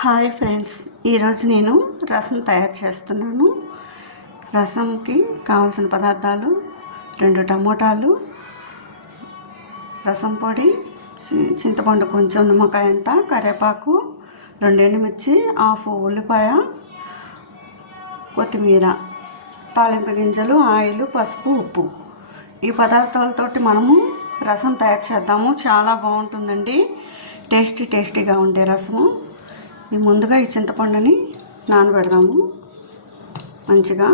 Hi friends, ఈరోజు నేను రసం తయారు చేస్తున్నాను. రసంకి కావాల్సిన పదార్థాలు 2 టమోటాలు, రసం పొడి, చింతపండు కొంచెం, నిమ్మకాయ అంతా, కరివేపాకు, 2 ఎండుమిర్చి, హాఫ్ ఉల్లిపాయ, కొత్తిమీర, తాలింపు గింజలు, ఆయిల్, పసుపు, ఉప్పు. ఈ పదార్థాలతోటి మనము రసం తయారు చేద్దాము. చాలా బాగుంటుందండి. టేస్టీగా ఉండే రసము. ముందుగా ఈ చింతపండుని నానబెడదాము మంచిగా.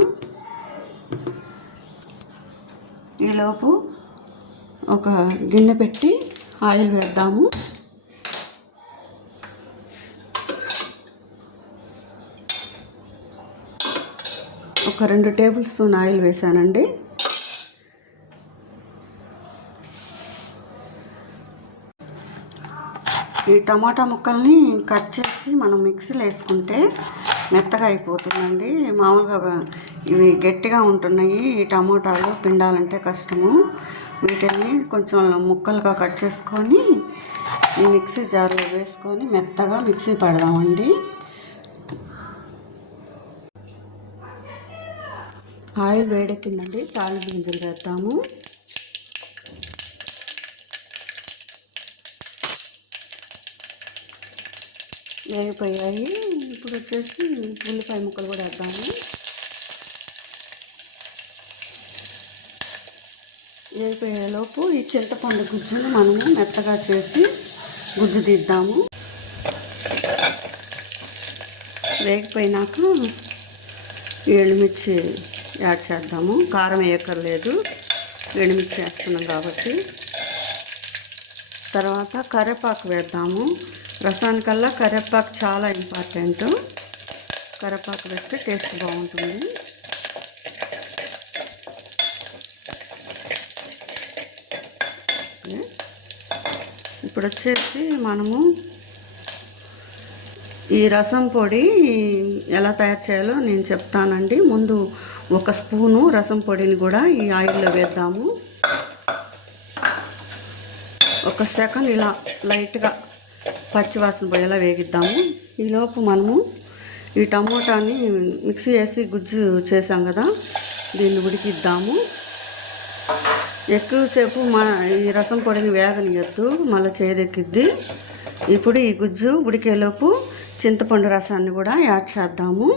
ఈలోపు ఒక గిన్నె పెట్టి ఆయిల్ వేద్దాము. ఒక 2 టేబుల్ స్పూన్ ఆయిల్ వేసానండి. ఈ టమాటా ముక్కల్ని కట్ చేసి మనం మిక్సీలో వేసుకుంటే మెత్తగా అయిపోతుందండి. మామూలుగా ఇవి గట్టిగా ఉంటున్నాయి. ఈ టమోటాలు పిండాలంటే కష్టము. వీటిని కొంచెం ముక్కలుగా కట్ చేసుకొని ఈ మిక్సీ జార్లో వేసుకొని మెత్తగా మిక్సీ పెడదామండి. ఆయిల్ వేడెక్కిందండి. తాలింపు గింజలు వేద్దాము. వేగిపోయాయి. ఇప్పుడు వచ్చేసి ఉల్లిపాయ ముక్కలు కూడా వేద్దాము. వేగిపోయేలోపు ఈ చింతపండు గుజ్జును మనము మెత్తగా చేసి గుజ్జు తీద్దాము. వేగిపోయినాక ఎండుమిర్చి యాడ్ చేద్దాము. కారం వేయక్కర్లేదు, ఎండుమిర్చి వేస్తున్నాం కాబట్టి. తర్వాత కరివేపాకు వేద్దాము. రసానికల్లా కరివేపాకు చాలా ఇంపార్టెంట్. కరివేపాకు వేస్తే టేస్ట్ బాగుంటుంది. ఇప్పుడు వచ్చేసి మనము ఈ రసం పొడి ఎలా తయారు చేయాలో నేను చెప్తానండి. ముందు 1 స్పూను రసం పొడిని కూడా ఈ ఆయిల్లో వేద్దాము. 1 సెకండ్ ఇలా లైట్గా పచ్చివాసన పోయేలా వేగిద్దాము. ఈలోపు మనము ఈ టమోటాని మిక్సీ వేసి గుజ్జు చేసాం కదా, దీన్ని ఉడికిద్దాము. ఎక్కువసేపు ఈ రసం పొడిని వేగనియద్దు, మళ్ళీ చేదెక్కిద్ది. ఇప్పుడు ఈ గుజ్జు ఉడికేలోపు చింతపండు రసాన్ని కూడా యాడ్ చేద్దాము.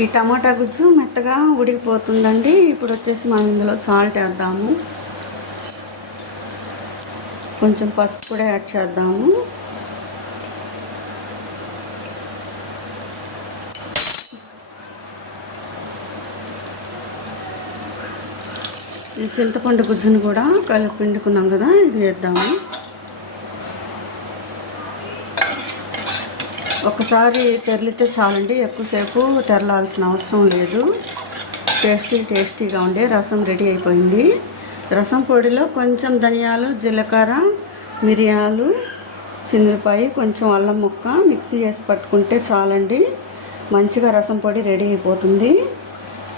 ఈ టమాటా గుజ్జు మెత్తగా ఉడికిపోతుందండి. ఇప్పుడు వచ్చేసి మనం ఇందులో సాల్ట్ వేద్దాము. కొంచెం పసుపు కూడా యాడ్ చేద్దాము. ఈ చింతపండు గుజ్జును కూడా కలిపి పిండుకున్నాం కదా, ఇది వేద్దాము. ఒకసారి తెరలితే చాలండి, ఎక్కువసేపు తెరలాల్సిన అవసరం లేదు. టేస్టీగా ఉండే రసం రెడీ అయిపోయింది. రసం పొడిలో కొంచెం ధనియాలు, జీలకర్ర, మిరియాలు, చిన్నులపాయ, కొంచెం అల్లం ముక్క మిక్సీ వేసి పట్టుకుంటే చాలండి. మంచిగా రసం పొడి రెడీ అయిపోతుంది.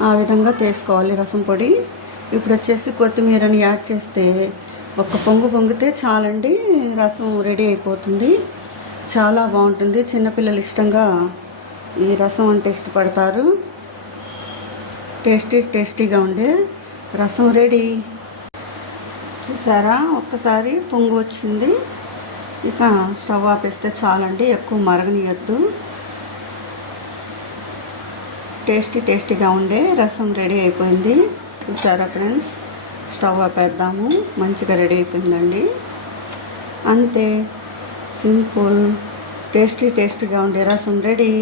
ఆ విధంగా తీసుకోవాలి రసం పొడి. ఇప్పుడు వచ్చేసి కొత్తిమీరని యాడ్ చేస్తే ఒక పొంగితే చాలండి, రసం రెడీ అయిపోతుంది. చాలా బాగుంటుంది. చిన్నపిల్లలు ఇష్టంగా ఈ రసం అంటే ఇష్టపడతారు. టేస్టీగా ఉండే రసం రెడీ. చూసారా, ఒక్కసారి పొంగు వచ్చింది. ఇక స్టవ్ ఆపేస్తే చాలండి, ఎక్కువ మరగనియద్దు. టేస్టీగా ఉండే రసం రెడీ అయిపోయింది. చూసారా ఫ్రెండ్స్, స్టవ్ ఆపేద్దాము. మంచిగా రెడీ అయిపోయిందండి. అంతే, సింపుల్, టేస్టీగా ఉండే రసం రెడీ.